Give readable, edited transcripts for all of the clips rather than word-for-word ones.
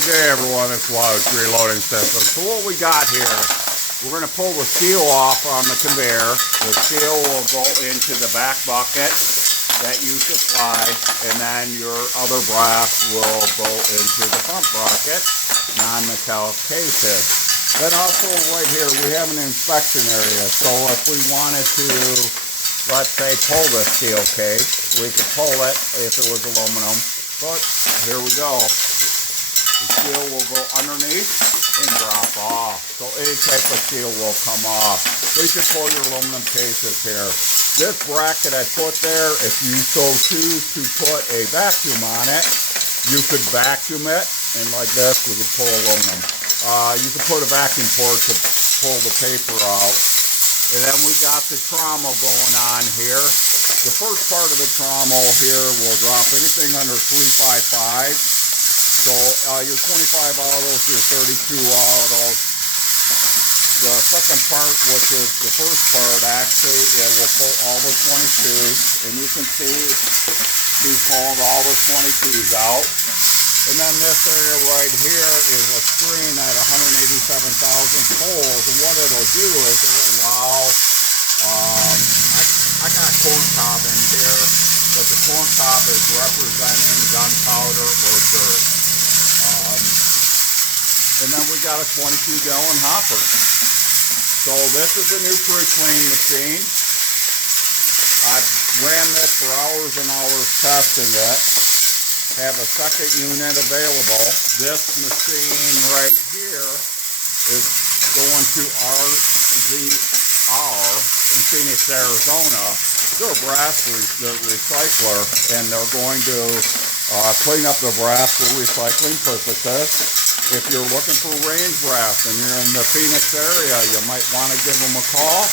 Good day, everyone. It's Lowe's Reloading System. So what we got here, we're going to pull the steel off on the conveyor. The steel will go into the back bucket that you supply, and then your other brass will go into the front bucket, non-metallic cases. Then also right here, we have an inspection area. So if we wanted to, let's say, pull the steel case, we could pull it if it was aluminum. But here we go. The steel will go underneath and drop off. So any type of steel will come off. So you can pull your aluminum cases here. This bracket I put there, if you so choose to put a vacuum on it, you could vacuum it, and like this, we could pull aluminum. You could put a vacuum port to pull the paper out. And then we got the trommel going on here. The first part of the trommel here will drop anything under 355. So your 25 autos, your 32 autos. The second part, which is the first part, actually, it will pull all the 22s. And you can see she's pulling all the 22s out. And then this area right here is a screen at 187,000 poles. And what it'll do is it'll allow, I got corn cob in here, but the corn cob is representing gunpowder or dirt. And then we got a 22-gallon hopper. So this is a new pre-clean machine. I've ran this for hours and hours testing it. Have a second unit available. This machine right here is going to RZR in Phoenix, Arizona. They're a brass recycler, and they're going to clean up the brass for recycling purposes. If you're looking for range brass and you're in the Phoenix area, you might want to give them a call.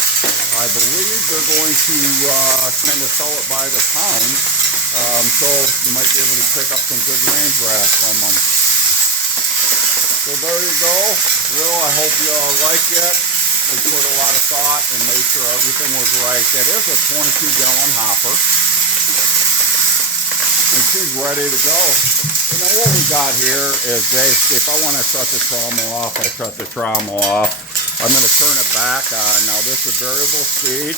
I believe they're going to kind of sell it by the pound. So you might be able to pick up some good range brass from them. So there you go. Well, I hope you like it. We put a lot of thought and made sure everything was right. That is a 22-gallon hopper. And she's ready to go. And then what we got here is basically, if I want to shut the trommel off, I shut the trommel off. I'm going to turn it back on. Now this is variable speed.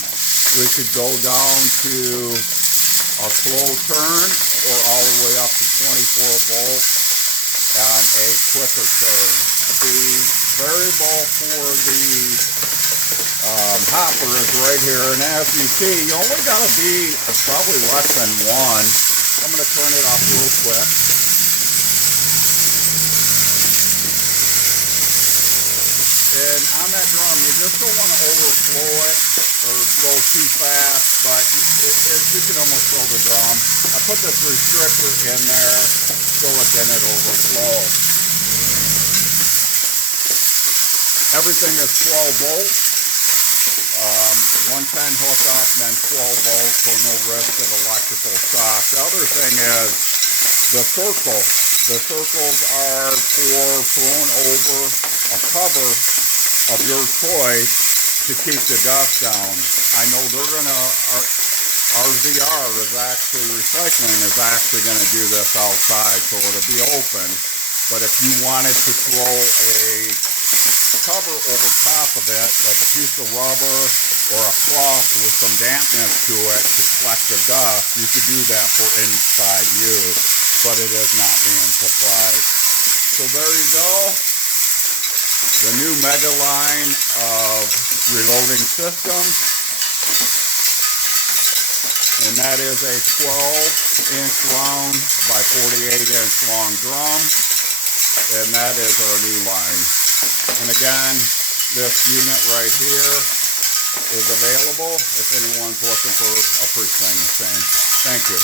We could go down to a slow turn or all the way up to 24 volts and a quicker turn. The variable for the hopper is right here, and as you see, you only got to be probably less than 1. I'm going to turn it off real quick. And on that drum, you just don't want to overflow it or go too fast, but you can almost fill the drum. I put this restrictor in there so it didn't overflow. Everything is 12 volts. 110 hookup, then 12 volts, so no risk of electrical shock. The other thing is the circle. The circles are for throwing over a cover of your choice to keep the dust down. I know they're gonna, RZR is actually, recycling is actually gonna do this outside, so it'll be open. But if you wanted to throw a cover over top of it, like a piece of rubber or a cloth with some dampness to it to collect the dust, you could do that for inside use, but it is not being supplied. So there you go. The new mega line of reloading systems. And that is a 12-inch round by 48-inch long drum. And that is our new line. And again, this unit right here is available if anyone's looking for a pre-clean machine. Thank you.